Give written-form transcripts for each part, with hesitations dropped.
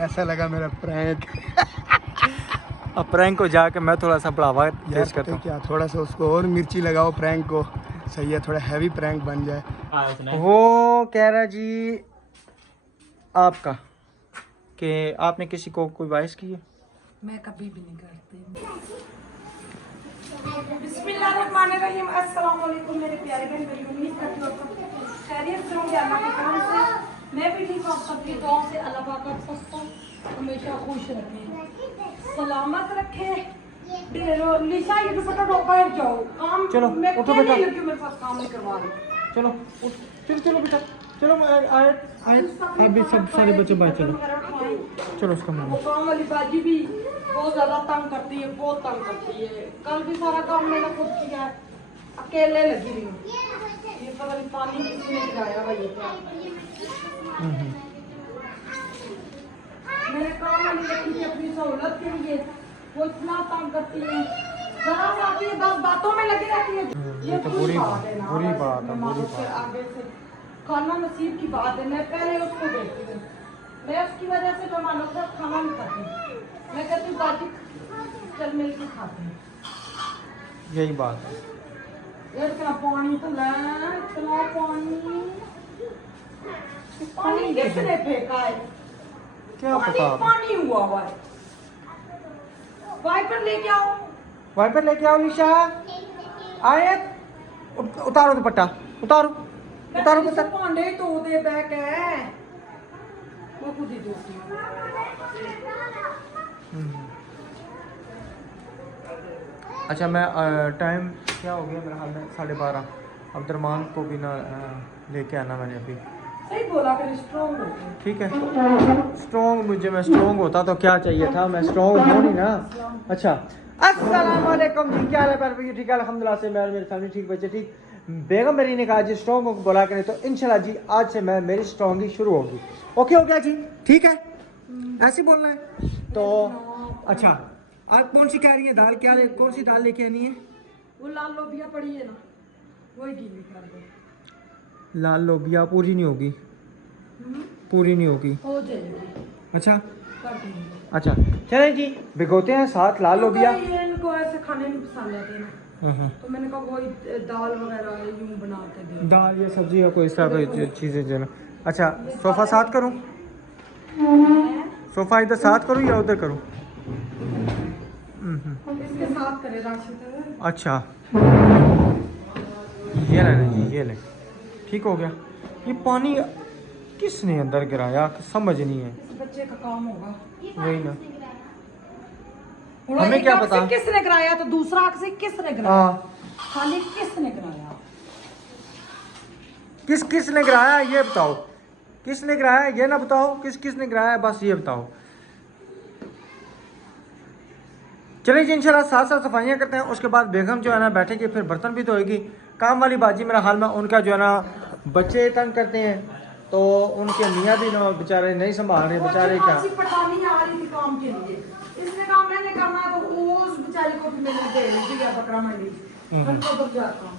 कैसा लगा मेरा प्रैंक? अब प्रैंक को जाके मैं थोड़ा सा बढ़ावा पेश करता हूँ। क्या थोड़ा सा उसको और मिर्ची लगाओ प्रैंक को, सही है, थोड़ा हैवी प्रैंक बन जाए। वो कह रहा जी आपका कि आपने किसी को कोई वाइस की है? मैं कभी भी नहीं करती। बिस्मिल्लाहिर्रहमानिर्रहीम। अस्सलाम वालेकुम मेरे प्यारे बहन, मेरी उम्मीद करती हूँ आप सब खैरियत से होंगे। अल्लाह के करम से मैं भी ठीक हूँ। आप सबकी दुआओं से अल्लाह पाक आप सबको हमेशा खुश रखे, सलामत रखे। लिशा ये दुपट्टा लो, बैठ जाओ। काम चलो, मैं उठो कहने बेटा। लगी हूँ, मेरे पास काम नहीं करवा रही। चलो चलो चलो बेटा, चलो आए अभी सब सारे बच्चे बाहर चलो चलो उसका वो काम वाली बाजी भी बहुत ज्यादा तंग करती है, बहुत तंग करती है। कल भी सारा काम मैंने खुद किया है, अकेले लगी रही हूँ। ये पता नहीं पानी किसने गिराया हुआ, ये क्या मैंने काम वाली रखी थी अपनी सहूलत के लिए, वो इतना तंग करती है। जरा सा आती है 10 बातों में लगी रहती है। ये तो बुरी बात है, ना, बुरी बात है, मैं बुरी उसके बात। आगे से खाना नसीब की बात है, मैं पहले उसको देखती हूँ। मैं उसकी वजह से मेहमानों के साथ खाना नहीं खाती। मैं कहती हूँ बाजी चल मिल के खाते हैं, यही बात है। यार इतना पानी तो ले, इतना पानी किसने फेंका है? क्या पता पानी हुआ हुआ है। वाइपर लेके आओ, वाइपर लेके आओ निशा। आयत उतारो दुपट्टा, उतारो उतारो दुपट्टा। भांडे धो दे बैक है वो खुद ही धोती हूँ। अच्छा मैं टाइम क्या हो गया मेरा हाल में 12:30। अब्दुरमान को भी ना लेके आना मैंने अभी। सही बोला कर, स्ट्रॉन्ग हो गए। ठीक है स्ट्रॉन्ग, मुझे मैं स्ट्रॉन्ग होता तो क्या चाहिए था, मैं स्ट्रॉन्ग हूँ नहीं ना। अच्छा अस्सलाम वालेकुम जी, क्या हाल है प्यारे भाई? ठीक है अल्हम्दुलिल्लाह से, मैं और मेरी फैमिली ठीक, बच्चे ठीक। बेगम मेरी ने कहा जी स्ट्रॉन्ग को बोला करें, तो इंशाल्लाह जी आज से मैं मेरी स्ट्रॉन्ग ही शुरू होगी। ओके हो गया जी, ठीक है ऐसे ही बोलना है तो। अच्छा आप कौन सी कह रही है दाल, क्या कौन सी दाल लेके आनी है? वो लाल लोबिया पड़ी है ना, वही गीली कर दो। लाल लोबिया पूरी नहीं होगी, पूरी नहीं होगी। हो जाएगी, अच्छा कर देंगे। अच्छा चलें जी, भिगोते हैं साथ लाल लोबिया। ये इनको ऐसे खाने नहीं पसंद आते ना, तो मैंने कहा वही दाल वगैरह यूं बना के दे, दाल या सब्जी या कोई इस तरह की चीज़ें जो है ना। अच्छा सोफ़ा साथ करूँ, सोफ़ा इधर साथ करूँ या उधर करूँ? इसके साथ करे राशिद। अच्छा ये ले जी, ये ले, ठीक हो गया। ये पानी किसने अंदर गिराया समझ नहीं है। इस बच्चे का काम होगा, वही ना, थोड़ा हमें एक क्या आँख पता से किसने गिराया तो दूसरा आँख से किसने गिराया, हाँ खाली किसने गिराया। किसने गिराया ये बताओ, किसने गिराया ये ना बताओ, किसने गिराया बस ये बताओ। चलिए जी इंशाल्लाह साथ साथ सफाइयाँ करते हैं, उसके बाद बेगम जो है ना बैठेगी, फिर बर्तन भी धोएगी। काम वाली बाजी मेरा हाल में, उनका जो है ना बच्चे तंग करते हैं, तो उनके मियाँ भी ना बेचारे नहीं संभाल रहे बेचारे। क्या पठानी आ रही थी काम के लिए, इसने कहा मैंने करना है तो उस बेचारी को भी मैंने दे दिया बकरा मंडी। हम तो दब जाता हूँ।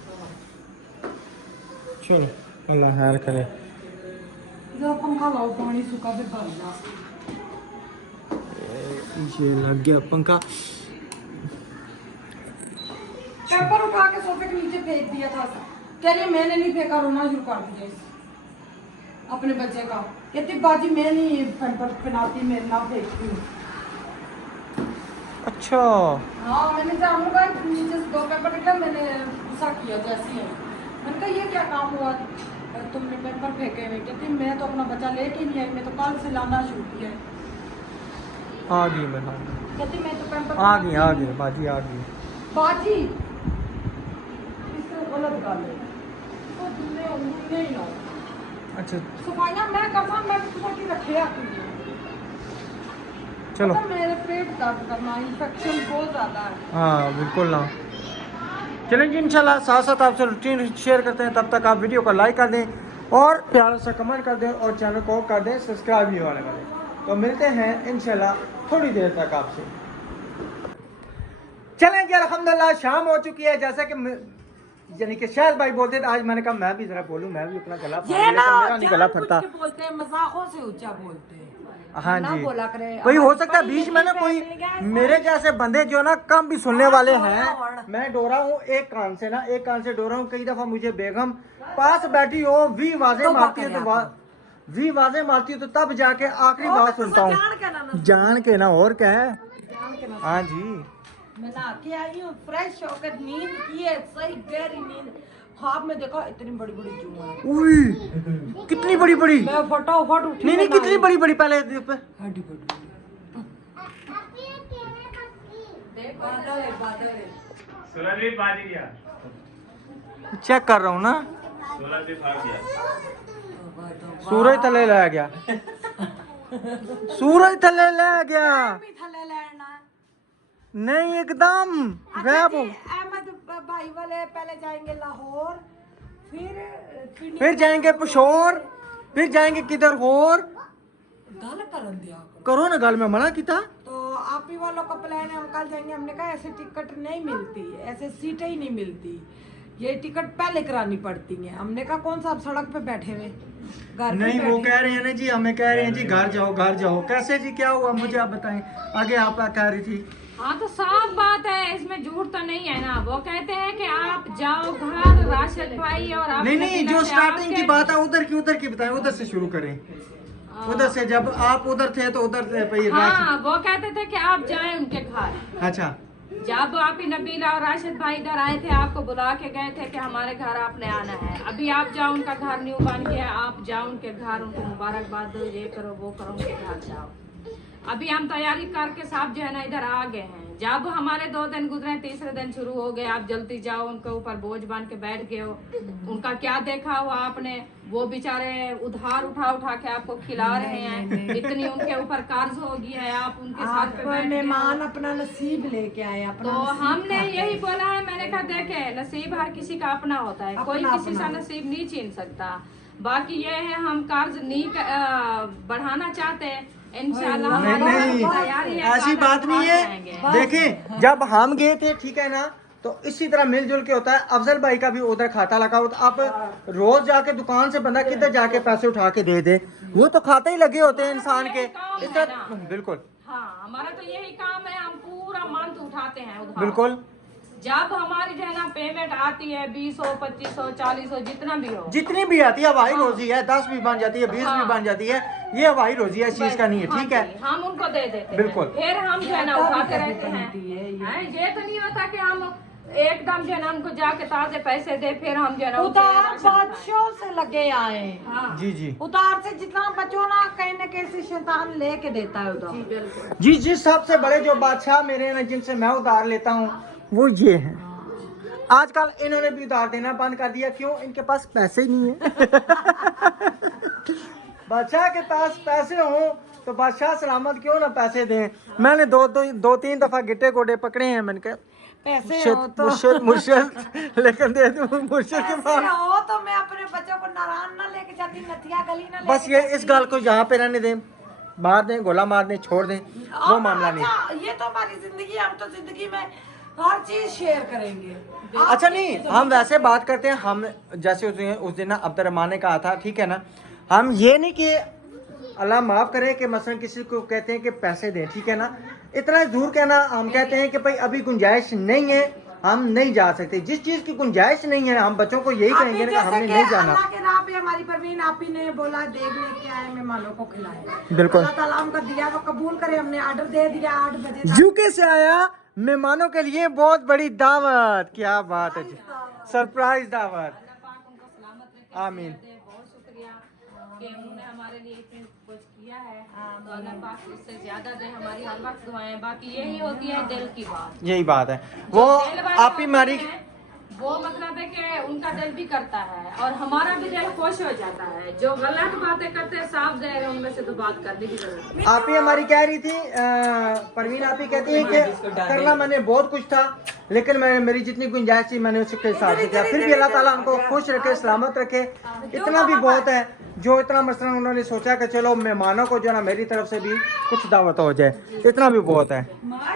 चलो अल्लाह खैर करे। जब पंखा लाओ पानी सूखा फिर भर जा। ये लग गया पंखा। पेपर उठा के सोफे के नीचे फेंक दिया था, कह रही मैंने नहीं फेंका, रोना शुरू कर दिया अपने बच्चे का। कहती बाजी मैं नहीं पेपर पहनाती, मैं ना फेंकती हूँ। अच्छा हाँ मैंने जानूंगा नीचे से 2 पेपर निकला, मैंने गुस्सा किया जैसी है। मैंने कहा ये क्या काम हुआ तुमने पेपर फेंके हुए? कहती मैं तो अपना बच्चा लेके नहीं आई, मैं तो कल से लाना शुरू किया है। आ गई मैं, कहती मैं तो पेपर आ गई बाजी आ गई। बाजी इससे गलत गल है, तो तुमने उंगली नहीं लाओ। अच्छा सफाइयाँ मैं करता, मैं की रखे चलो मेरे पेट दर्द करना, इन्फेक्शन बहुत ज़्यादा है। हाँ बिल्कुल ना। चलें जी इंशाल्लाह साथ साथ आपसे रूटीन शेयर करते हैं, तब तक आप वीडियो को लाइक कर दें और प्यारा सा कमेंट कर दें और चैनल को कर दें सब्सक्राइब भी वाले कर दें। तो मिलते हैं इंशाल्लाह थोड़ी देर तक आपसे। चलें जी अल्हम्दुलिल्लाह शाम हो चुकी है, जैसा कि यानी कि शायद भाई बोलते थे, आज मैंने कहा मैं भी जरा बोलूं, मैं भी अपना गला फाड़ ये लूं, ना लेकिन मेरा नहीं गला जानबूझ फटता। के बोलते हैं, मजाकों से ऊंचा बोलते हैं। हाँ ना जी, बोला करे। कोई हो हमारी सकता है पढ़ी बीच में ना लिखी कोई फैमिली है, मेरे जैसे बंदे जो ना कम भी सुनने वाले हाँ, हैं। हाँ। मैं डोरा हूँ एक कान से ना, एक कान से डोरा हूँ। कई दफा मुझे बेगम पास बैठी हो वी वाजे तौबा मारती है करे तो वी वाजे मारती है तो तब जाके आखिरी वो बात तो सुनता हूँ। जान के ना जान के ना, और क्या है। जान के ना। हाँ जी, मैं नहा के आई हूँ, फ्रेश होकर नींद की है, सही गहरी नींद। ख्वाब में देखा इतनी बड़ी बड़ी जुआ। उई कितनी बड़ी बड़ी। मैं फटाफट उठी। नहीं नहीं, कितनी बड़ी बड़ी पहले पे। हड्डी बड़ी। बादल है, बादल है। सूरज भी भाग गया। चेक कर रहा हूँ ना, सूरज भी भाग गया। सूरज थले ले गया। सूरज थले ले गया। भी थल्ले लैंड है। नहीं एकदम अच्छा गायब जी, हो। अहमद भाई वाले पहले जाएंगे लाहौर, फिर फिर जाएंगे पिशोर, फिर जाएंगे किधर और। गल करन दिया करो ना गल, में मना किया। तो आप ही वालों का प्लान है, हम कल जाएंगे। हमने कहा ऐसे टिकट नहीं मिलती, ऐसे सीटें ही नहीं मिलती, ये टिकट पहले करानी पड़ती है। हमने कहा कौन सा आप सड़क पे बैठे हुए घर पे नहीं वो बैठे। कह रहे हैं ना जी, हमें कह रहे हैं जी घर जाओ घर जाओ। कैसे जी, क्या हुआ मुझे आप बताएं। आगे आप कह रही थी। हाँ तो साफ बात है, इसमें झूठ तो नहीं है ना। वो कहते हैं कि आप जाओ घर, राशिद भाई और आप नहीं नहीं, जो स्टार्टिंग की बात है उधर की बताएं, उधर से शुरू करें। उधर से जब आप उधर थे तो उधर से पे हाँ, वो कहते थे कि आप जाएं उनके घर। अच्छा, जब आप ही नबीला और राशिद भाई इधर आए थे, आपको बुला के गए थे कि हमारे घर आपने आना है। अभी आप जाओ, उनका घर न्यू बन गया, आप जाओ उनके घर, उनको मुबारकबाद दो, ये करो वो करो, उनके घर जाओ। अभी हम तैयारी करके साहब जो है ना इधर आ गए हैं। जब हमारे 2 दिन गुजरे, तीसरे दिन शुरू हो गए, आप जल्दी जाओ, उनके ऊपर बोझ बांध के बैठ गए हो। उनका क्या देखा हुआ आपने, वो बेचारे उधार उठा उठा के आपको खिला रहे हैं। इतनी उनके ऊपर कर्ज हो गया है, आप उनके साथ आप पे बैठ गए हो। मेहमान अपना नसीब लेके आए, अपना तो नसीब हमने खा के यही आए। बोला है, मैंने कहा देखे नसीब हर किसी का अपना होता है, कोई अपना किसी अपना। का नसीब नहीं छीन सकता। बाकी ये है, हम कर्ज नहीं बढ़ाना चाहते। इंशाल्लाह नहीं हमारी नहीं, तैयारी है, ऐसी कर्ज बात नहीं है। जाएंगे। देखें जब हम गए थे, ठीक है ना, तो इसी तरह मिलजुल के होता है। अफजल भाई का भी उधर खाता लगा होता। आप रोज जाके दुकान से बंदा किधर जाके पैसे उठा के दे दे, वो तो खाते ही लगे होते हैं इंसान के। बिल्कुल हाँ, हमारा तो यही काम है, हम पूरा मंथ उठाते हैं उधार। बिल्कुल। जब हमारी जो है ना पेमेंट आती है 200, 2500, 4000 जितना भी हो, जितनी भी आती है हवाई रोजी है, 10 भी बन जाती है, 20 भी बन जाती है, ये हवाई रोजी है, इस चीज का नहीं है, ठीक है। हम उनको दे देते हैं। बिल्कुल। फिर हम जो है ना उठाते रहते हैं। हैं, ये तो नहीं होता कि हम एकदम जो है ना उनको जाके ताजे पैसे दे, फिर हम जो है ना उधार बादशाह से लगे आए। हाँ जी जी उधार से जितना बचो ना, कहीं न कहीं से शैतान लेके देता है उधार। बिल्कुल। जी। जिस सबसे बड़े जो बादशाह मेरे हैं जिनसे मैं उधार लेता हूँ वो ये हैं। आजकल इन्होंने भी उधार देना बंद कर दिया। क्यों? इनके पास पैसे ही नहीं है। बादशाह के पास पैसे हों तो बादशाह सलामत क्यों ना पैसे दें। मैंने दो तीन दफा गिट्टे गोडे पकड़े हैं। मैंने कहा पैसे हो तो मुर्शद लेकिन दे दूं मुर्शद के पैसे पास। हो तो मैं अपने बच्चों को नारायण ना लेके जाती, नथिया गली ना बस लेके ये जाती। इस गाल को यहाँ पे रहने दें, मार दें, गोला मार दें, छोड़ दें, वो मामला नहीं। अच्छा, ये तो हमारी जिंदगी, हम तो जिंदगी में हर चीज शेयर करेंगे। अच्छा नहीं, हम वैसे बात करते हैं। हम जैसे उस दिन ना अब्दुर्रहमान ने कहा था, ठीक है ना, हम ये नहीं कि अल्लाह माफ़ करे कि मसलन किसी को कहते हैं कि पैसे दें, ठीक है ना, इतना दूर कहना। हम कहते हैं कि भाई अभी गुंजाइश नहीं है, हम नहीं जा सकते। जिस चीज़ की गुंजाइश नहीं है हम बच्चों को यही कहेंगे ना कि हमने नहीं जाना। अल्लाह के राह पे हमारी परवीन आप ही ने बोला देख लेके आए, मेहमानों को खिलाए। बिल्कुल। अल्लाह ताला हमका दिया वो कबूल करे। हमने ऑर्डर दे दिया 8 बजे तक। यूके से आया मेहमानों के लिए बहुत बड़ी दावत। क्या बात है जी, सरप्राइज दावत। अल्लाह पाक उनको सलामत रखे। आमीन। बहुत शुक्रिया कि उन्होंने हमारे लिए इतनी कुछ किया है। तो अल्लाह पाक उससे ज्यादा दे, हमारी हर वक्त दुआएं। बाकी यही होती है दिल की बात। यही बात है। वो दिल वाले आप ही हमारी होते हैं, वो मतलब है कि उनका दिल भी करता है और हमारा भी दिल खुश हो जाता है। जो गलत बातें करते हैं साफ ज़ाहिर है, उनमें से तो बात करने की जरूरत नहीं। आप ही हमारी कह रही थी परवीन आप ही कहती है कि करना मैंने बहुत कुछ था, लेकिन मैंने मेरी जितनी गुंजाइश थी मैंने उसके हिसाब से किया। फिर भी अल्लाह ताला हमको खुश रखे, सलामत रखे, इतना भी बहुत है। जो इतना मसलन उन्होंने सोचा कि चलो मेहमानों को जो ना मेरी तरफ से भी कुछ दावत हो जाए, इतना भी बहुत है।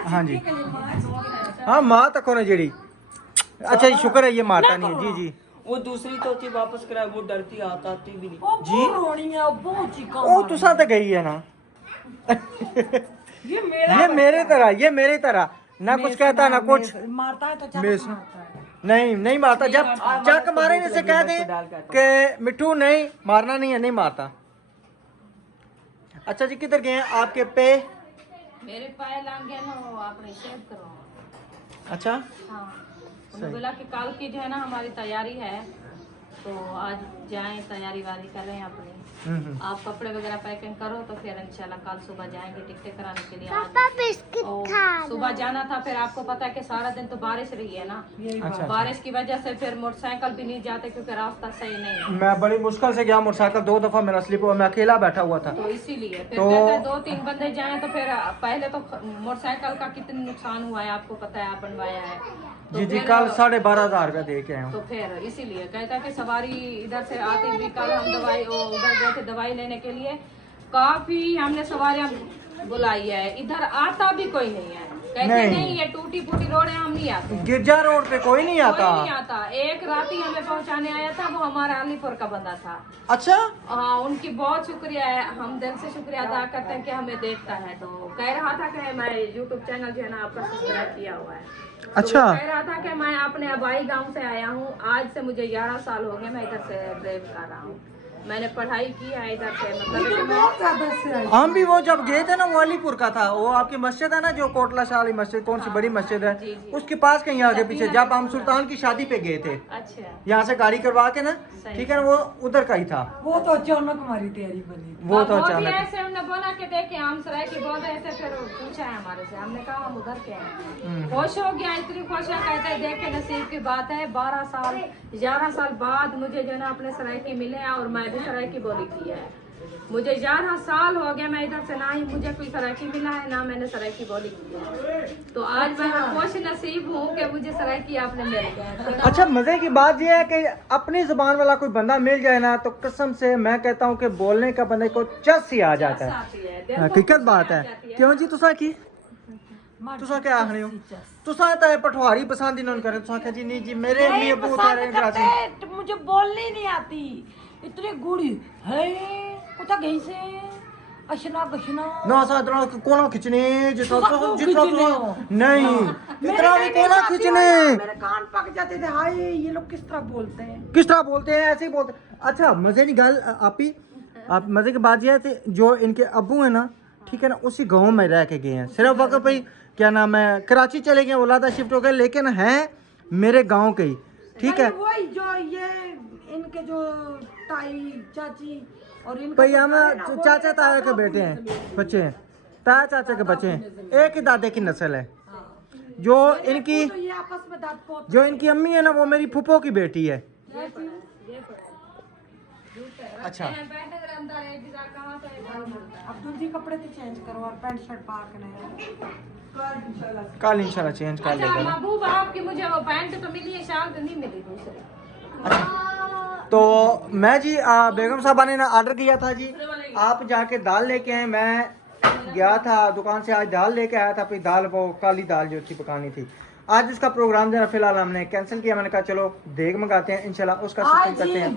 हाँ जी, हाँ माँ तक होना जड़ी अच्छा ये शुक्र है ये मारता नहीं है। जी जी वो दूसरी तोती वापस कराए, वो डरती आती भी नहीं। वो जी। रोनी है, वो चीखा ओ तू साथ गई है ना ये मेरा ये मेरे तरह ना कुछ कहता ना कुछ मारता है तो चक मेस- मारता है। नहीं मारता। जब चक मारे से कह दे कि मिट्टू नहीं मारना नहीं है, नहीं मारता। अच्छा जी किधर गए हैं आपके पे? मेरे पाए लांग गए ना वो आपने सेव करो। अच्छा हाँ उन्होंने बोला कि कल की जो है ना हमारी तैयारी है, तो आज जाएं तैयारी वारी कर रहे हैं अपनी। आप कपड़े वगैरह पैकिंग करो तो फिर इंशाल्लाह कल सुबह जाएंगे टिकटें कराने के लिए। और सुबह जाना था, फिर आपको पता है कि सारा दिन तो बारिश रही है ना, अच्छा बारिश की वजह से फिर मोटरसाइकिल भी नहीं जाते क्योंकि रास्ता सही नहीं है। मैं बड़ी मुश्किल से गया मोटरसाइकिल, 2 दफा मेरा स्लिप हुआ, मैं अकेला बैठा हुआ था। तो इसीलिए फिर तो- कहते हैं 2-3 बंदे जाएं तो फिर पहले तो मोटरसाइकिल का कितना नुकसान हुआ है आपको पता है, आप बनवाया है। तो जी फिर- कल 12,500 रुपया दे के आया हूँ। तो फिर इसीलिए कहता कि सवारी इधर से आती भी, कल हम उधर गए थे दवाई लेने के लिए, काफी हमने सवारियां बुलाई है, इधर आता भी कोई नहीं है। कहते नहीं ये टूटी फूटी रोड है, हम नहीं आते। गिरजा रोड पे कोई नहीं आता। कोई नहीं आता। एक रात ही हमें पहुंचाने आया था, वो हमारा अलीपुर का बंदा था। अच्छा हाँ उनकी बहुत शुक्रिया है, हम दिल से शुक्रिया अदा करते हैं कि हमें देखता है। तो कह रहा था कि मैं यूट्यूब चैनल जो है ना आपका सब्सक्राइब किया हुआ है। अच्छा। तो कह रहा था कि मैं अपने अबाई गांव से आया हूँ, आज से मुझे 11 साल हो गए, मैं इधर से ड्राइव कर रहा हूँ, मैंने पढ़ाई की है इधर से, मतलब कि मैं बहुत ज्यादा से आई। हम भी वो जब गए थे ना वो अलीपुर का था, वो आपकी मस्जिद है ना जो कोटला शाह वाली मस्जिद, कौन सी बड़ी मस्जिद है, जी, जी। उसके पास कहीं आगे पीछे, जब हम सुल्तान की शादी पे गए थे अच्छा यहाँ से गाड़ी करवा के ना, सही। ठीक है ना, वो उधर का ही था। वो तो अचानक हमारी तैयारी बनी। वो तो भी अचानक ऐसे हमने बोला कि देखिए हम सराय की बोल रहे थे, फिर पूछा है हमारे से, हमने कहा हम उधर के हैं। खुश हो गया, इतनी खुश है, कहते हैं देखे नसीब की बात है, 11 साल बाद मुझे जो है ना अपने सराय की मिले हैं, और मैं भी सराय की बोली की है। मुझे 11 साल हो गया मैं इधर से, ना ही मुझे कोई सरायकी मिला है ना मैंने सरायकी बोली की है। तो आज मैं खुश नसीब हूँ कि मुझे सरायकी आपने मिल गया। अच्छा मजे की बात यह है कि अपनी जुबान वाला कोई बंदा मिल जाए ना, तो कसम से मैं कहता हूँ कि बोलने का बंदे को चस ही आ जाता है। हकीकत बात है। क्यों जी तुसा की तुसा क्या आखने हो? तुसा तो पठवारी पसंद इन्होंने करे, तुसा क्या जी नहीं जी मेरे लिए अबू उतारे कराची। मुझे बोलनी नहीं आती, इतनी गुड़ी है कुछ गई से अशना गशना ना सा इतना कोना खिंचने जितना क्यों जितना खींचने तो हो? नहीं इतना भी कोना खींचने। मेरे कान पक जाते थे, हाय ये लोग किस तरह बोलते हैं। किस तरह बोलते हैं? ऐसे ही बोलते हैं। अच्छा मजे की गल आपी, आप मजे की बात यह है कि जो इनके अब्बू है ना, ठीक है ना, उसी गांव में रह के गए हैं, सिर्फ वक्त भाई क्या नाम है कराची चले गए, औलादा शिफ्ट हो गए, लेकिन हैं मेरे गांव के ही, ठीक है। वही जो ये इनके जो ताई चाची और इनका भाई जो हम घर है ना, वो चाचा मेरे ताया के दादा बेटे हैं, अपने से बच्चे हैं, ताया चाचा के बच्चे हैं, एक ही दादे की नस्ल है। जो इनकी तो ये आपस में दांत पोत जो इनकी अम्मी है ना वो मेरी फूफो की बेटी है। अच्छा अब्दुल जी कपड़े तो चेंज करो और पैंट शर्ट पा के नहीं। कल इंशाल्लाह चेंज कर अच्छा लेगा ना। महबूब आपकी मुझे वो पैंट तो मिली है, शाल तो नहीं मिली दूसरी। तो मैं जी बेगम साहबा ने ना ऑर्डर किया था जी, आप जाके दाल लेके आए। मैं गया था दुकान से, आज दाल लेके आया था, फिर दाल वो काली दाल जो थी पकानी थी। आज उसका प्रोग्राम जरा फिलहाल हमने कैंसिल किया, मैंने कहा चलो देग मंगाते हैं, इंशाल्लाह उसका सिस्टम करते हैं।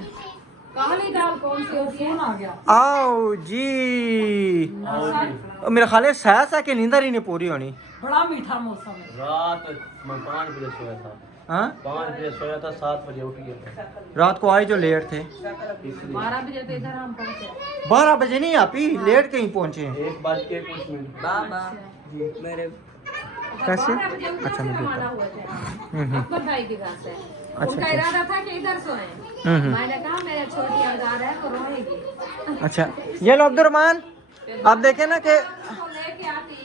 काली दाल कौन सी होती है? आ गया आओ जी मेरे ख्याल सा के नींदर ही नहीं पूरी होनी। बड़ा मीठा मौसम है। रात मैं 5 बजे सोया था, हाँ 5 बजे सोया था, 7 बजे उठ गया। रात को आए जो लेट थे, 12 बजे तो इधर हम पहुंचे। 12 बजे नहीं आपी, लेट कहीं पहुंचे हैं। 1:21 बाबा मेरे कैसे? 12 बजे उधर अच्छा, से मुझे रवाना हुए थे अकबर भाई के घर से। अच्छा, उनका इरादा था कि इधर सोए। मैंने कहा मेरे छोटी अवतार है तो रोएगी। अच्छा ये लो अब्दुलरहमान, आप देखें ना कि तो लेके आती,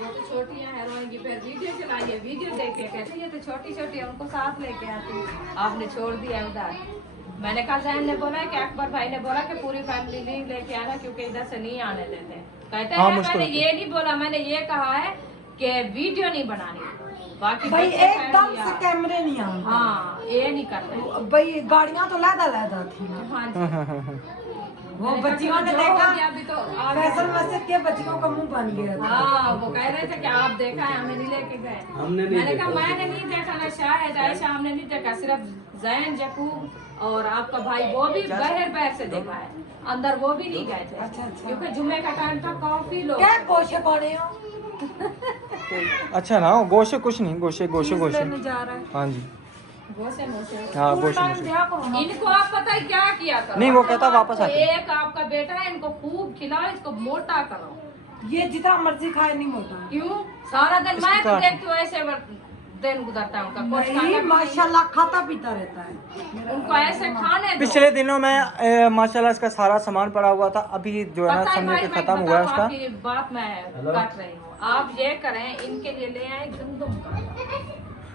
वो तो छोटियां हैं रोएंगी, फिर वीडियो चलाइए, वीडियो देखे कहती है तो छोटी छोटी है, उनको साथ लेके आती, आपने छोड़ दिया उधर। मैंने कहा जैन ने बोला कि अकबर भाई ने बोला कि पूरी फैमिली नहीं लेके आना क्योंकि इधर से नहीं आने देते। कहते हाँ, हैं मुश्किल मैंने ये नहीं बोला, मैंने ये कहा है कि वीडियो नहीं बनानी, बाकी भाई बच्चे एकदम family से आ- कैमरे नहीं आते। हाँ ये नहीं करते। भाई गाड़ियां तो लहदा लहदा थी ना। हाँ जी। वो मैंने बच्चियों ने कहा, जो देखा हो गया अभी तो आ गया। असल में से के बच्चियों का मुंह बन गया था। हाँ वो कह रहे थे कि आप देखा है, हमें नहीं लेके गए। मैंने कहा मैंने नहीं देखा, ना शायद आयशा हमने नहीं देखा, सिर्फ जैन जकूब और आपका भाई वो भी बाहर से देखा है, अंदर वो भी नहीं गए थे। अच्छा। क्योंकि जुम्मे का टाइम था, काफी लोग क्या गोशे पड़े हो? अच्छा ना गोशे कुछ नहीं, गोशे गोशे गोशे। लेने जा रहा है। हाँ जी गोशे मोशे। हाँ गोशे टाइम गोशे। दिया करो ना। इनको आप पता है क्या किया करो? नहीं, वो कहता वापस आते हैं। एक आपका बेटा है, इनको खूब खिलाओ, इसको मोटा करो। ये जितना मर्जी खाए नहीं मोटा। क्यों? सारा दिन इसको मैं तो काट। देखती हूँ ऐसे दिन गुजरता है उनका, कुछ नहीं खाना माशाल्लाह खाता पीता रहता है। उनको ऐसे खाने दो। पिछले दिनों में माशाल्लाह इसका सारा सामान पड़ा हुआ था, अभी जो है ना पता है समझे भाई, कि मैं खत्म हुआ है बताऊं, उसका। आपकी बात मैं काट रही हूँ। आप ये करें, इनके लिए ले आए गंदम का।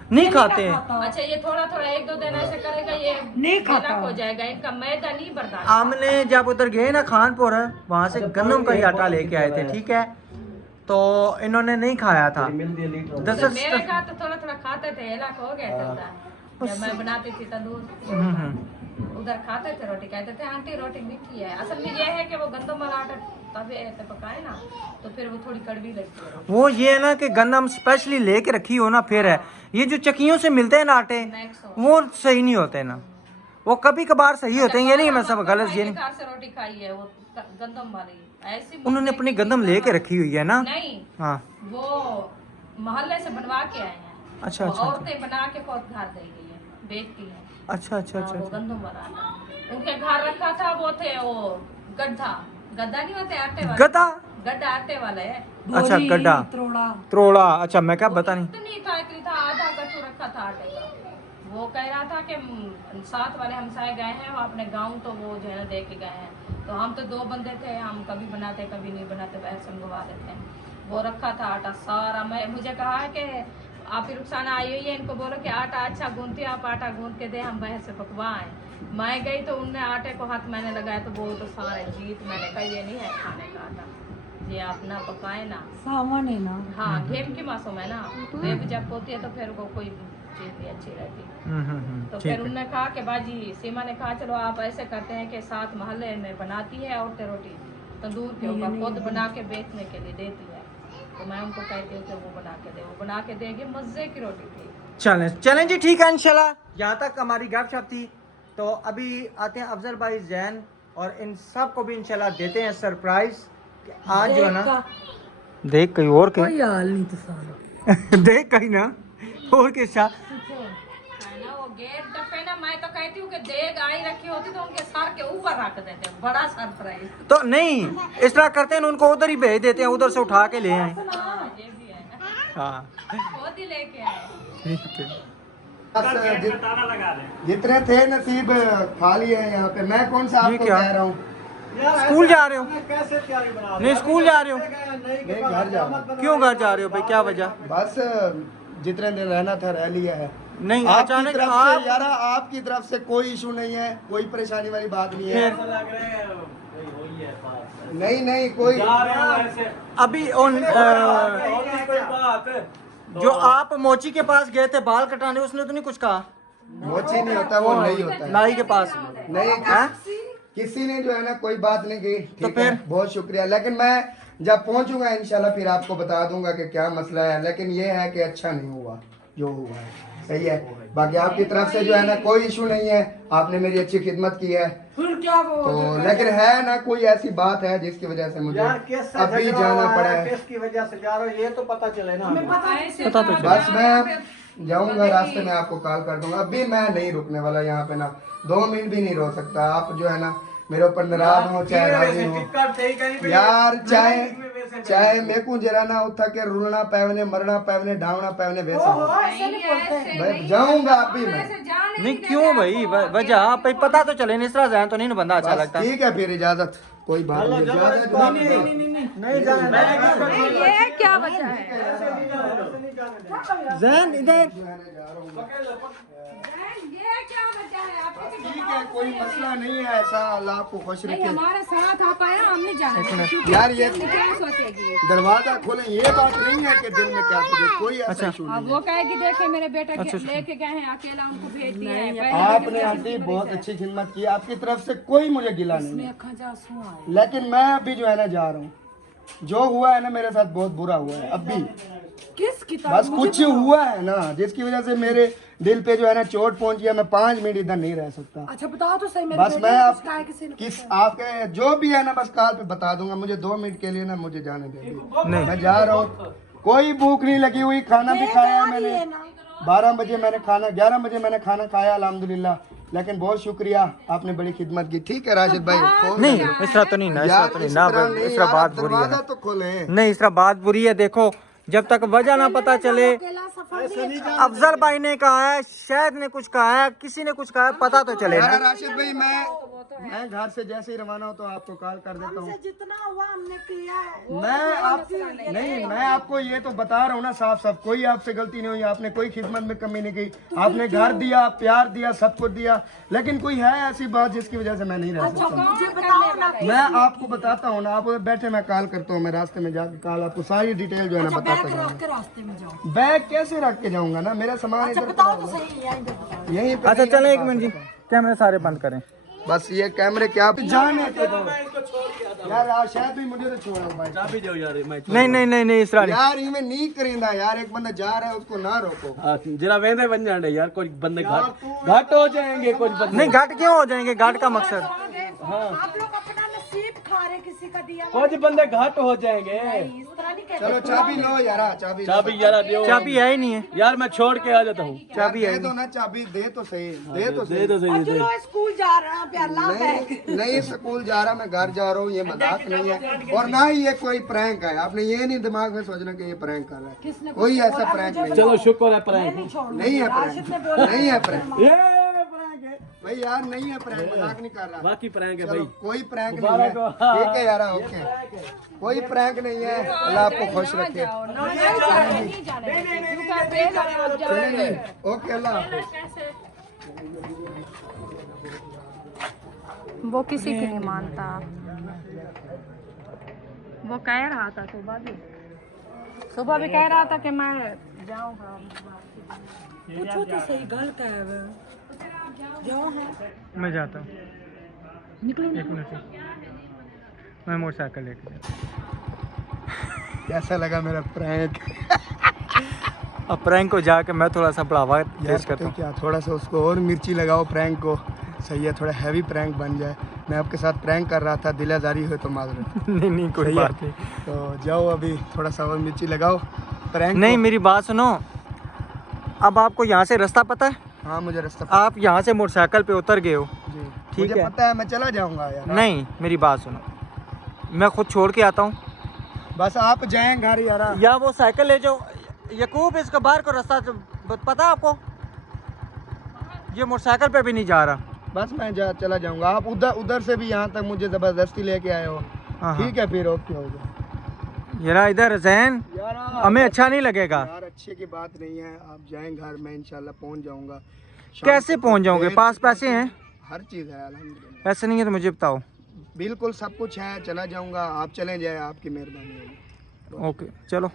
नहीं खाते हैं। अच्छा ये थोड़ा थोड़ा 1-2 दिन ऐसे करेगा, ये नहीं खाता। नरक हो जाएगा, इनका मैदा नहीं बर्दाश्त। हमने जब उधर गए ना खानपुर, वहाँ से गंदम का ही आटा लेके आए थे, ठीक है, तो इन्होंने नहीं खाया था। दस तो मेरे का तो थोड़ा थोड़ा खाते थे, इलाक हो गया था उधर। जब मैं बनाती थी तंदूर, उधर खाते थे रोटी, कहते थे आंटी रोटी मीठी है। असल में ये है कि वो गंदम वाला आटा तब ऐसे पकाए ना तो फिर वो थोड़ी कड़वी लगती है। वो ये है ना कि गंदम स्पेशली लेके रखी हो ना, फिर है ये जो चक्कियों से मिलते हैं ना आटे, वो सही नहीं होते ना, वो कभी कभार सही होते हैं, ये नहीं मैं सब गलत ये नहीं। से रोटी खाई है वो गंदम वाली ऐसी। उन्होंने अपनी गंदम लेके रखी हुई है ना। नहीं, हाँ वो मोहल्ले से बनवा के आए हैं। अच्छा वो अच्छा औरतें बना के बहुत घर दे गई है, बेचती है। अच्छा अच्छा हाँ, अच्छा वो अच्छा। गंदम वाला आटा। उनके घर रखा था, वो थे वो गड्ढा, गड्ढा नहीं होते आटे वाले, गदा, गड्ढा आटे वाले है। अच्छा बोरी, गड्ढा, त्रोड़ा। त्रोड़ा, अच्छा मैं क्या बता नहीं। इतनी था आधा गट्टू रखा था आटे का। वो कह रहा था कि साथ वाले हमसाए गए हैं वो अपने गांव, तो वो जो है ना दे के गए हैं। तो हम तो 2 बंदे थे, हम कभी बनाते कभी नहीं बनाते, बाहर से मंगवा देते हैं। वो रखा था आटा सारा। मुझे कहा कि आप ही रुखसाना आई हुई है, इनको बोलो कि आटा अच्छा गूंथती, आप आटा गूंथ के दे, हम बाहर से पकवाएं। मैं गई तो उनने आटे को हाथ मैंने लगाया तो वो तो सारे जीत, मैंने कहा ये नहीं है खाने का आटा, ये आप ना पकाए ना। सामान है ना। हाँ घेम की मासूम है ना, वेब जब होती है तो फिर वो कोई चीज नहीं अच्छी रहती। तो ठीक फिर है। उन्होंने कहा कि बाजी, सीमा ने कहा चलो आप ऐसे करते हैं कि साथ मोहल्ले में बनाती है औरतें रोटी तंदूर के ऊपर, खुद बना के बेचने के लिए देती है। तो मैं उनको कहती हूँ कि वो बना के दे, वो बना के देगी। मजे की रोटी थी। चलें चलें जी, ठीक है इंशाल्लाह। यहाँ तक हमारी गपशप थी। तो अभी आते हैं अफजल भाई, जैन और इन सब को भी इंशाल्लाह देते हैं सरप्राइज। आज जो है ना देख कहीं और के कोई हाल नहीं तो सारा। देख कहीं ना और के साथ है ना वो गेट डफे ना, मैं तो कहती हूँ कि देग आई रखी होती तो उनके सर के ऊपर रख देते, बड़ा सरप्राइज। तो नहीं, इस तरह करते हैं, उनको उधर ही भेज देते हैं, उधर से उठा के ले आए। हाँ ये भी है, हाँ खुद ही लेके आए। ठीक है। ताला लगा दे। जितने थे नसीब खा लिए हैं यहाँ पे। मैं कौन सा ये आपको क्या? कह रहा हूँ, स्कूल जा रहे हो? नहीं स्कूल जा रहे हो? नहीं घर जाओ। क्यों घर जा रहे हो भाई, क्या वजह? बस जितने दिन रहना था रह लिया है। नहीं आपकी अचानक तरफ आप से यार, आपकी तरफ से कोई इशू नहीं है, कोई परेशानी वाली बात नहीं है। नहीं नहीं कोई अभी जो आप मोची के पास गए थे बाल कटाने, उसने तो नहीं कुछ कहा? मोची नहीं होता, वो नहीं होता है। नाई के पास नहीं हैं? किसी ने जो है ना कोई बात नहीं की। तो ठीक है, फिर? बहुत शुक्रिया। लेकिन मैं जब पहुंचूंगा इंशाल्लाह फिर आपको बता दूंगा कि क्या मसला है। लेकिन ये है कि अच्छा नहीं हुआ जो हुआ है, सही है। बाकी आपकी तरफ से जो है ना कोई इशू नहीं है, आपने मेरी अच्छी खिदमत की है। फिर क्या वो तो लेकिन है ना कोई ऐसी बात है जिसकी वजह से मुझे अभी जाना पड़ा है। किसकी वजह से जा रहे हो ये तो पता चले ना। हमें पता नहीं ऐसे पता तो तो चला। बस मैं जाऊंगा, रास्ते में आपको कॉल कर दूंगा। अभी मैं नहीं रुकने वाला यहाँ पे ना, 2 मिनट भी नहीं रोक सकता। आप जो है ना मेरे ऊपर नाराज हो चाहे राजी हो यार, चाहे मेरे को जरा ना उठा के रुलना पैवने, मरना पैवने, डावना पैवने वैसे हो। भाई जाऊंगा अभी मैं। नहीं क्यों भाई, वजह भाई पता तो चले। नहीं इस तरह जाए तो नहीं ना बंदा अच्छा बस लगता। ठीक है फिर, इजाजत, कोई बात नहीं। इजाजत नहीं जाना। ये क्या वजह है? जैन इधर ये क्या वजह है? आपको ठीक है, कोई मसला नहीं है ऐसा। अल्लाह आपको खुश नहीं, रखे। हमारे साथ आप आए, हम नहीं जाना। यार ये क्या सोचेगी? दरवाजा खोले, ये बात नहीं है कि दिल में क्या सोचे, कोई ऐसा इशू अब नहीं वो कहेगी देखे मेरे बेटे के लेके गए हैं अकेला, उनको भेज दिया है। है। आपने आंटी बहुत अच्छी खिदमत की, आपकी तरफ से कोई मुझे गिला नहीं है। लेकिन मैं अभी जो है ना जा रहा हूँ। जो हुआ है ना मेरे साथ बहुत बुरा हुआ है। अब भी किस किताब बस कुछ हुआ है ना जिसकी वजह से मेरे दिल पे जो है ना चोट पहुंची है। मैं 5 मिनट इधर नहीं रह सकता। अच्छा बताओ तो सही, मेरे बस बेटे मैं ने आप कुछ कहा है किसी ने? किस आपके जो भी है ना बस कॉल पे बता दूंगा। मुझे 2 मिनट के लिए ना मुझे जाने दे। मैं जा रहा हूँ, कोई भूख नहीं लगी हुई, खाना भी खाया है मैंने। 12 बजे मैंने खाना, 11 बजे मैंने खाना खाया अल्हम्दुलिल्लाह। लेकिन बहुत शुक्रिया, आपने बड़ी खिदमत की। ठीक है राशिद भाई, फोन नहीं करो। इस तरह तो नहीं ना, इस तरह यार तो नहीं इस ना, तरह नहीं इस तरह यार, बात बुरी है दरवाजा ना। तो खोले। नहीं इस तरह बात बुरी है। देखो जब तक वजह ना पता चले, अकेला सफर नहीं है। अफजल भाई ने कहा है, शायद ने कुछ कहा है, किसी ने कुछ कहा है, पता तो चले यार ना। राशिद भाई मैं घर से जैसे ही रवाना हो तो आपको कॉल कर देता हूँ। जितना हुआ हमने किया है। मैं आपको ये तो बता रहा हूँ ना साफ साफ, कोई आपसे गलती नहीं हुई। आपने कोई खिदमत में कमी नहीं की। आपने घर दिया, प्यार दिया, सब कुछ दिया। लेकिन कोई है ऐसी बात जिसकी वजह से मैं नहीं रह सकता। मुझे बताओ ना। मैं आपको बताता हूँ ना, आप बैठे मैं कॉल करता हूँ। मैं रास्ते में जाके कॉल आपको सारी डिटेल जो है ना बताता बैग हूँ। रख के रास्ते में जाओ। बैग कैसे रख के जाऊंगा ना, मेरा सामान अच्छा इधर बताओ तो सही, यहीं पे बताओ। यहीं पे। अच्छा चलो 1 मिनट जी, कैमरे सारे बंद करें। बस ये कैमरे क्या जाने के दो यार। आप शायद भी मुझे तो छोड़ो भाई। चाबी दो यार, मैं नहीं नहीं नहीं नहीं इस तरह नहीं। यार इनमें नहीं करेंदा यार, एक बंदा जा रहा है उसको ना रोको। जरा वेंदे बन जाने यार, कुछ बंदे घाट हो जाएंगे, कुछ बंदे नहीं घाट क्यों हो जाएंगे, घाट का मकसद आप लोग अपना नसीब खा रहे, किसी का दिया कुछ बंदे घाट हो जाएंगे। इस तरह नहीं कहते। चलो चाबी लो यार, चाबी चाबी यार दो, चाबी है ही नहीं है। यार मैं छोड़ के आ जाता हूँ। चाबी दे दो ना, चाबी दे तो सही, दे तो दे सही। दो सही चलो स्कूल जा रहे हैं प्याला बैग। नहीं स्कूल जा रहा, मैं घर जा रहा हूँ। ये मजाक नहीं है और ना ही ये कोई प्रैंक है। आपने ये नहीं दिमाग में सोचना कि ये प्रैंक कर रहा है। कोई ऐसा प्रैंक नहीं है। चलो शुक्र है प्रैंक। नहीं है प्रैंक, नहीं है प्रैंक ये प्रैंक है भाई यार, नहीं है प्रैंक, मजाक नहीं कर रहा। बाकी प्रैंक है चलो भाई। कोई प्रैंक नहीं है। ठीक है यार, ओके कोई प्रैंक नहीं है। अल्लाह आपको खुश रखे। चलेंगे, ओके अल्लाह हाफिज। वो किसी की नहीं मानता। वो कह रहा था सुबह भी कह रहा था कि मैं जाऊंगा। पूछो तो सही, गल क्या है? जाओ हाँ। मैं जाता हूँ, निकलो 1 मिनट, मैं मोटरसाइकिल लेकर जाता कैसा लगा मेरा प्रैंक? हूँ। अब प्रैंक को जाके मैं थोड़ा सा बढ़ावा पेश करता तो हूँ। क्या थोड़ा सा उसको और मिर्ची लगाओ प्रैंक को, सही है, थोड़ा हैवी प्रैंक बन जाए। मैं आपके साथ प्रैंक कर रहा था, दिलाजारी हो तो माजरत। नहीं नहीं कोई सही है। बात नहीं। तो जाओ अभी थोड़ा सा और मिर्ची लगाओ प्रैंक नहीं को। मेरी बात सुनो, अब आपको यहाँ से रास्ता पता है? हाँ मुझे रास्ता आप यहाँ से मोटरसाइकिल पे उतर गए हो, जी ठीक मुझे है। पता है, मैं चला जाऊंगा यार। नहीं मेरी बात सुनो, मैं खुद छोड़ के आता हूँ। बस आप जाएं घर यार। या वो साइकिल ले जाओ। यकूब इसका बाहर को रास्ता पता है आपको? ये मोटरसाइकिल पे भी नहीं जा रहा। बस मैं चला जाऊंगा। आप उधर से भी यहाँ तक मुझे जबरदस्ती लेके आए हो। हाँ, ठीक है फिर, ओके हो गया ये इधर जैन, यार। हमें अच्छा नहीं लगेगा। यार अच्छे की बात नहीं है, आप जाएं घर, मैं इंशाल्लाह पहुंच जाऊंगा। शाम कैसे को पहुँच जाओगे? देर- पास पैसे हैं? हर चीज़ है अल्हम्दुलिल्लाह। पैसे नहीं है तो मुझे बताओ। बिल्कुल सब कुछ है, चला जाऊंगा। आप चले जाए, आपकी मेहरबानी होगी। ओके चलो।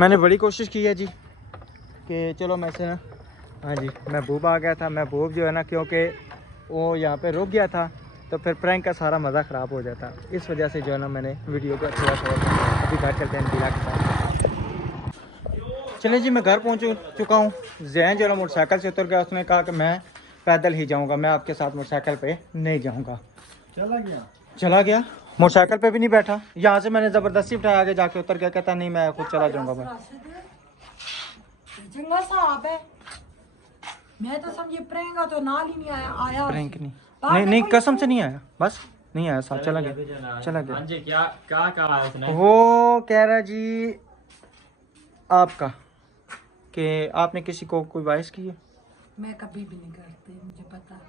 मैंने बड़ी कोशिश की है जी कि चलो मैं से ना, हाँ जी महबूब आ गया था। महबूब जो है ना, क्योंकि वो यहाँ पे रुक गया था तो फिर प्रैंक का सारा मज़ा ख़राब हो जाता। इस वजह से जो है ना मैंने वीडियो को थोड़ा सा अभी घर चलते हैं दिला के साथ। चलिए जी मैं घर पहुँच चुका हूँ। जैन जो है मोटरसाइकिल से उतर गया, उसने कहा कि मैं पैदल ही जाऊँगा, मैं आपके साथ मोटरसाइकिल पे नहीं जाऊँगा। चला गया, मोटरसाइकिल पे भी नहीं बैठा। यहाँ से मैंने ज़बरदस्ती उठाया, आगे जाके उतर गया, कहता नहीं मैं खुद चला जाऊँगा। मैं चंगा साहब है, मैं तो समझे प्रैंक तो नाल ही नहीं आया। प्रैंक नहीं कसम से नहीं आया, बस नहीं आया साथ, चला गया चला गया। क्या क्या कहा उसने? वो कह रहा जी आपका कि आपने किसी को कोई वॉइस की है। मैं कभी भी नहीं करती, मुझे पता है।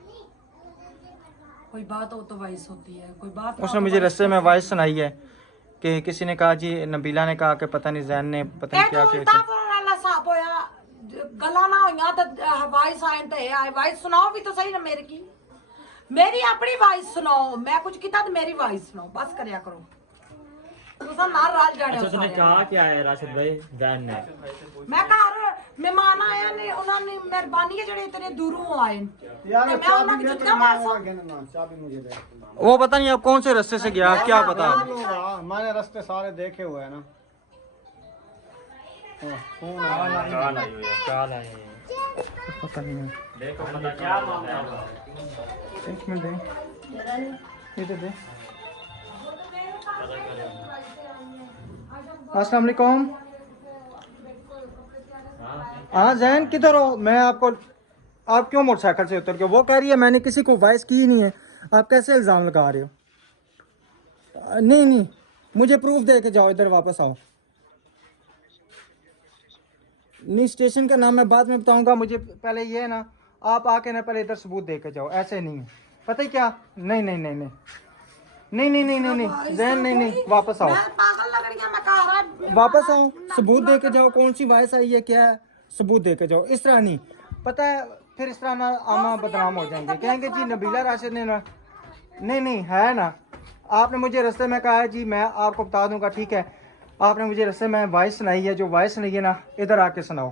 कोई बात हो तो वॉइस होती है, कोई बात ना उसने हो मुझे तो रस्ते में वॉइस सुनाई है कि किसी ने कहा जी, नबीला ने कहा कि पता नहीं जैन ने पता नहीं क्या उल्टा किया। बोलना साहब होया, गला ना होया तो वॉइस आए तो है, वॉइस सुनाओ भी तो सही ना मेरे की। मेरी अपनी वॉइस सुनाओ, मैं कुछ किया तो मेरी वॉइस सुनाओ, बस करया करो। तुसा नाल राल जाने अच्छा तूने कहा क्या है राशिद भाई जान ने मैं घर मेहमान आया ने उन्होंने मेहरबानी है जेड़े इतने दूरों आए यार ते मैं उन्हां की जुत्तियां मारसा चाबी मुझे दे वो पता नहीं अब कौन से रास्ते से गया क्या पता मैंने रास्ते सारे देखे हुए हैं ना पता नहीं देखो पता क्या मामला है। एक मिनट दे इधर दे अस्सलाम वालेकुम हाँ जैन किधर हो मैं आपको आप क्यों मोटरसाइकिल से उतर के वो कह रही है मैंने किसी को वॉइस की ही नहीं है आप कैसे इल्ज़ाम लगा रहे हो नहीं नहीं मुझे प्रूफ दे के जाओ इधर वापस आओ नहीं स्टेशन का नाम मैं बाद में बताऊंगा मुझे पहले ये है ना आप आके ना पहले इधर सबूत दे के जाओ ऐसे नहीं है पता है क्या नहीं नहीं नहीं नहीं नहीं नहीं नहीं नहीं नहीं जैन नहीं नहीं वापस आओ मैं पागल लग रही हूं मैं कह रहा वापस आओ सबूत दे के जाओ कौन सी वॉइस आई है क्या है सबूत दे के जाओ इस तरह नहीं पता है फिर इस तरह ना आना बदनाम हो जाएंगे कहेंगे जी नबीला राशिद ने ना नहीं नहीं है ना आपने मुझे रास्ते में कहा है जी मैं आपको बता दूंगा ठीक है आपने मुझे रास्ते में वॉइस सुनाई है जो वॉइस सुनाई है ना इधर आके सुनाओ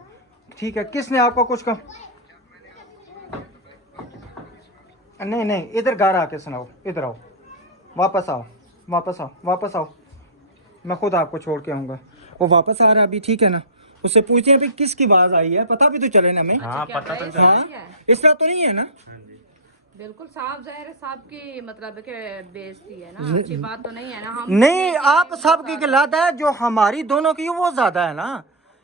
ठीक है किसने आपको कुछ कहा नहीं नहीं इधर घर आके सुनाओ इधर आओ वापस आओ वापस आओ वापस आओ मैं खुद आपको छोड़ के आऊँगा वो वापस आ रहा अभी ठीक है ना उससे पूछते हैं भाई किसकी आवाज़ आई है पता भी तो चले ना हमें हाँ पता तो चला। हाँ इस तरह तो नहीं है ना बिल्कुल साफ जाहिर है साहब की मतलब है कि बेइज्जती है ना अच्छी बात तो नहीं है ना हम नहीं आप सब की गलत है जो हमारी दोनों की वो ज्यादा है ना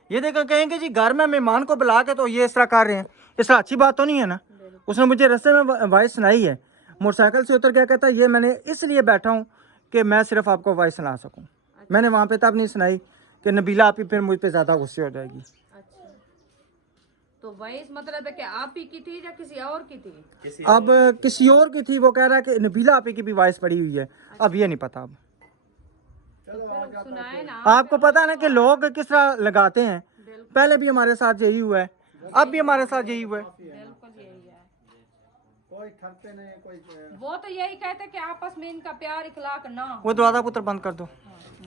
ये देखो कहेंगे जी घर में मेहमान को बुला के तो ये इस तरह कर रहे हैं इस तरह अच्छी बात तो नहीं है ना उसने मुझे रास्ते में वॉइस सुनाई है मोटरसाइकिल से उतर क्या कहता है ये मैंने इसलिए बैठा हूँ कि मैं सिर्फ आपको वॉइस सुना सकूँ मैंने वहाँ पे तब नहीं सुनाई कि नबीला आप ही फिर मुझ पे ज़्यादा गुस्से हो जाएगी अच्छा तो वॉइस मतलब है कि आप ही की थी या किसी और की थी अब किसी और की थी वो कह रहा है कि नबीला आप ही की भी वॉइस पड़ी हुई है अब ये नहीं पता अब सुनाए ना आपको पता है ना कि लोग किस तरह लगाते हैं पहले भी हमारे साथ यही हुआ है अब भी हमारे साथ यही हुआ है बिल्कुल यही है कोई ठरते नहीं कोई वो तो यही कहते हैं कि आपस में इनका प्यार इखलाक ना हो वो दरवाजा पुत्र बंद कर दो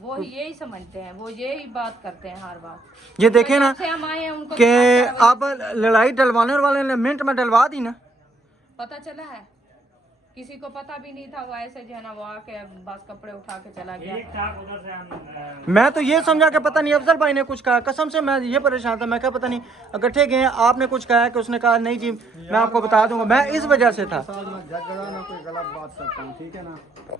वो यही समझते हैं वो यही बात करते हैं हर बात ये देखे ना से हम आए हैं उनको कि अब लड़ाई डलवाने वाले ने मिनट में डलवा दी ना पता चला है किसी को पता भी नहीं था वो ऐसे जो है ना वो आके बस कपड़े उठा के चला गया ठीक ठाक उधर से हम मैं तो ये समझा कि पता नहीं अफजल भाई ने कुछ कहा कसम से मैं ये परेशान था मैं क्या पता नहीं इकट्ठे गए आपने कुछ कहा कि उसने कहा नहीं जी मैं आपको बता दूंगा मैं इस वजह से था झगड़ा ना कोई गलत बात करता हूँ ठीक है ना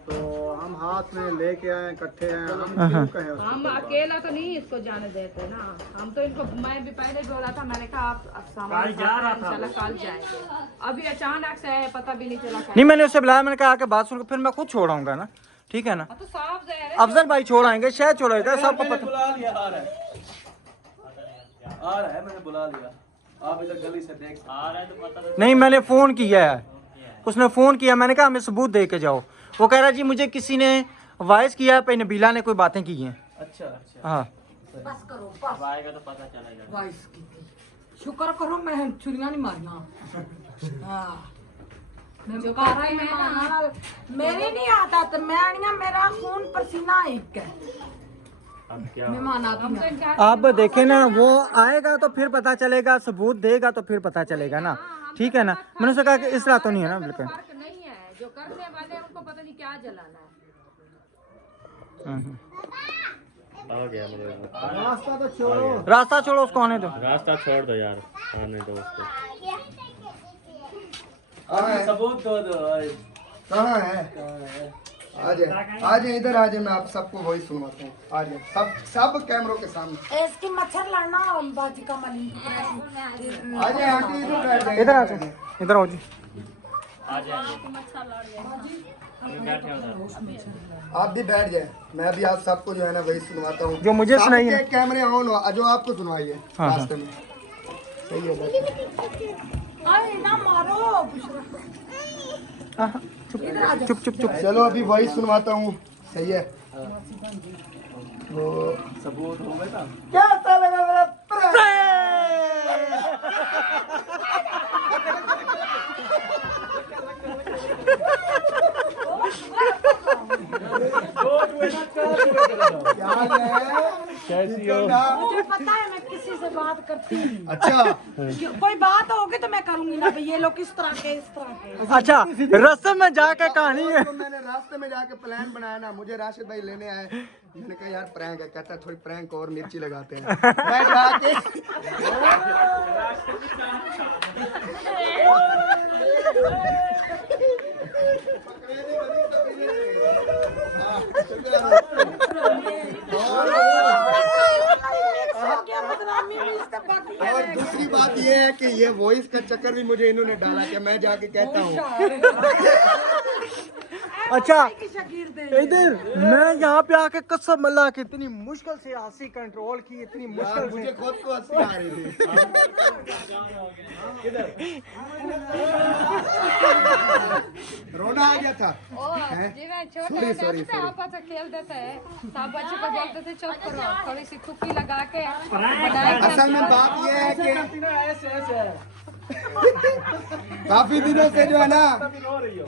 तो हम हाथ में लेके आए इकट्ठे हैं हम क्यों कहें उसको? हम अकेला तो नहीं इसको जाने देते ना हम तो इनको मैं भी पहले बोला था मैंने कहा आप सामान इंशाल्लाह कल जाएंगे अभी अचानक से है पता भी नहीं चला नहीं मैंने उससे बुलाया मैंने कहा कि बात सुन फिर मैं खुद छोड़ आऊंगा ना ठीक है ना तो साफ जाहिर है अफजल भाई छोड़ आएंगे शायद छोड़ेगा सबको पता बुला लिया आ रहा है मैंने बुला लिया आप इधर गली से देख सकते आ रहा है तो पता तो नहीं मैंने फ़ोन किया है उसने फ़ोन किया मैंने कहा हमें सबूत दे के जाओ वो कह रहा जी मुझे किसी ने वॉइस किया पे नबीला ने कोई बातें की हैं अच्छा अच्छा हाँ बस करो बस आएगा तो पता चलेगा। वाइस की थी शुक्र करो मैं छुरियां नहीं मारियां हां मैं जो कह रही मैं मेरी नहीं आदत मैं नहीं मेरा खून पसीना एक है अब क्या मेहमान आते हैं अब देखे ना वो आएगा तो फिर पता चलेगा सबूत देगा तो फिर पता चलेगा ना ठीक है ना मैंने उससे कहा कि इस तरह तो नहीं है ना बिल्कुल फर्क नहीं है जो करने वाले हैं उनको पता नहीं क्या जलाना है हो गया मतलब रास्ता तो छोड़ो रास्ता छोड़ो उसको आने दो रास्ता छोड़ दो यार आने दो उसको। हैं सबूत दो कहाँ है आ जाए इधर आ जाए मैं आप सबको वही सुनवाता हूँ आ जाए सब कैमरों के सामने इसकी मच्छर लड़ना बाजी का मली आ जाए आंटी इधर बैठ जाए इधर आ जाओ इधर आओ जी आ जाएंगे अभी बैठे उधर आप भी बैठ जाए मैं भी आप सबको जो है ना वही सुनवाता हूँ जो मुझे सुनाई है सबके कैमरे ऑन हो जो आपको सुनवाइए हाँ, रास्ते में सही है बस। अरे ना मारो बुशरा हाँ, चुप चुप चुप चलो अभी वही सुनवाता हूँ सही है वो सबूत हो गया कैसा लगा मेरा दो कैसी हो? मुझे पता है मैं किसी से बात करती हूँ। अच्छा कोई बात होगी तो मैं करूंगी ना भाई, ये लोग किस तरह के इस तरह के। अच्छा रास्ते में जाके कहानी है। तो मैंने रास्ते में जाके प्लान बनाया ना, मुझे राशिद भाई लेने आए, मैंने कहा यार प्रैंक है, कहता है थोड़ी प्रैंक और मिर्ची लगाते हैं। मैं जाके और दूसरी बात ये है कि ये वॉइस का चक्कर भी मुझे इन्होंने डाला कि मैं जाके कहता हूँ। अच्छा इधर मैं यहाँ पे आके कसम अल्लाह की इतनी मुश्किल से हंसी कंट्रोल की, इतनी यार मुश्किल मुझे से। खुद को हंसी आ रही थी। रोना आ गया था। हैं? Sorry, sorry, sorry. आपस में खेलते थे, सब बच्चे को बोलते थे चुप करो, थोड़ी सी थुक्की लगा के असल में बात ये है कि काफी दिनों से जो है ना,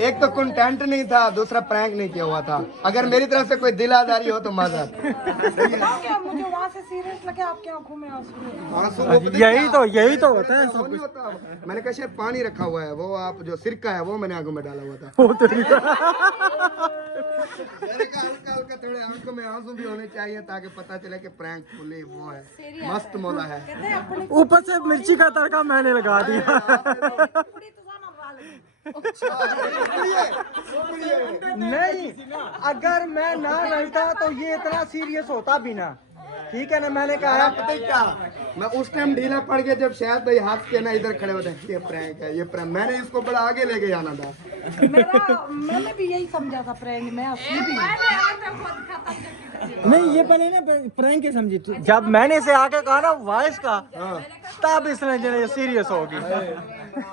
एक तो कंटेंट नहीं था, दूसरा प्रैंक नहीं किया हुआ था। अगर मेरी तरफ से कोई दिल आजारी हो तो मजा। क्या मुझे वहाँ से सीरियस लगे, आपकी आंखों में आंसू है। यही तो होता है वो सब नहीं कुछ। होता। मैंने कहा शायद पानी रखा हुआ है, वो आप जो सिरका है वो मैंने आंखों में डाला हुआ था। वो तो मैंने कहा हल्का हल्का थोड़े आंखों में आंसू भी होने चाहिए ताकि पता चले कि प्रैंक फुली वो है, मस्त मौला है। ऊपर से मिर्ची का तड़का मैंने लगा दिया। नहीं अगर मैं ना रहता तो ये इतना सीरियस होता भी ना, ठीक है ना। मैंने कहा पता है क्या, मैं उस टाइम ढीला पड़ गया जब शायद भाई हाथ के ना इधर खड़े होते हैं, ये प्रैंक है, ये प्रैंक। मैंने इसको बड़ा आगे लेके जाना था। मैंने भी यही समझा था प्रैंक में, असली भी नहीं, ये पहले ना प्रैंक के समझी। जब मैंने इसे आके कहा ना वॉइस का, तब इसने जो सीरियस होगी।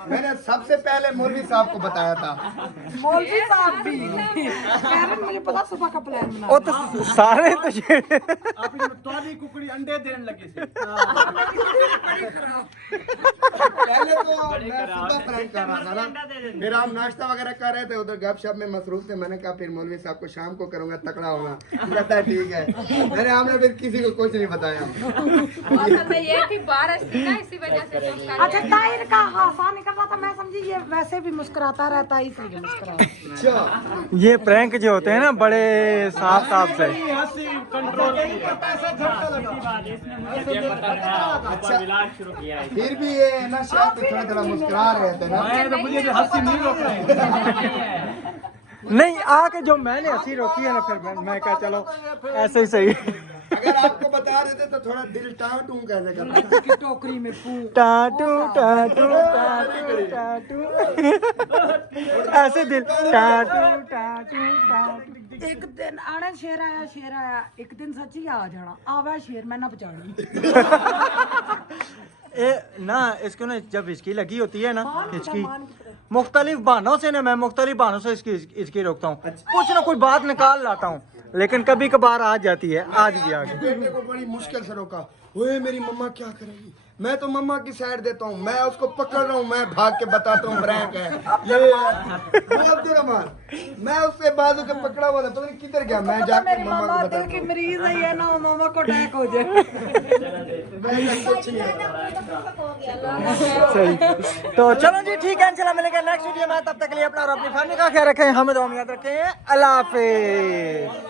मैंने सबसे पहले मौलवी साहब को बताया था। मौलवी साहब भी कह रहे मुझे पता सुबह का प्लान बना। वो तो सारे तो ये तोली कुकड़ी अंडे देने लगी थी। पहले तो मैं सुबह प्रैंक कर रहा था ना, फिर हम नाश्ता वगैरह कर रहे थे, उधर गपशप में मसरूफ थे। मैंने कहा फिर मौलवी साहब को शाम को करूंगा, तकड़ा होगा। कहता है ठीक है। मैंने हमने फिर किसी को कुछ नहीं बताया। असल में ये थी बारिश थी ना, इसी वजह से चुप अच्छा ताहिर का हासा निकल रहा था, मैं समझी ये वैसे भी मुस्कुराता रहता है इसलिए मुस्कुराता। अच्छा ये प्रैंक जो होते हैं ना बड़े साफ साफ से। अच्छा इलाज शुरू किया है। फिर भी ये ना शायद थोड़ा थोड़ा मुस्कुरा रहे थे ना। मैं तो मुझे हंसी नहीं रोक रहे। नहीं आके जो मैंने हंसी रोकी है ना, फिर मैं कहा चलो ऐसे ही सही। अगर आपको बता देते तो थोड़ा दिल टाँ टूं कैसे करता। की टोकरी में फूल टाटू टाटू टाटू टाटू ऐसे दिल टाटू टाटू टाटू। एक दिन आने शेर आया एक दिन सच्ची आ जाना आवा शेर मैं ना बचानी। ए ना इसको ना जब इसकी लगी होती है ना, इसकी मुख्तलिफ बहानों से ना, मैं मुख्तलिफ बहानों से इसकी रोकता हूँ, कुछ ना कुछ बात निकाल लाता हूँ, लेकिन कभी कभार आ जाती है। आज भी आ गई। बेटे को बड़ी मुश्किल से रोका। ओए मेरी मम्मा क्या करेगी, मैं तो मम्मा की साइड देता हूँ, मैं उसको पकड़ रहा हूँ, मैं भाग के बताता हूँ प्रैंक है ये वो अब्दुर्रहमान। मैं उससे बाजू के पकड़ा हुआ था, पता नहीं किधर गया। मैं जाके मम्मा को दिल की बताता हूँ मरीज है ये ना, मामा को अटैक हो जाए। कुछ नहीं है। सही। तो चलो जी ठीक है, इंशाल्लाह मिलेंगे नेक्स्ट वीडियो में। तब तक के लिए अपना और अपनी फैमिली का ख्याल रखें, हमें दुआ में याद रखें। अल्लाह हाफिज़।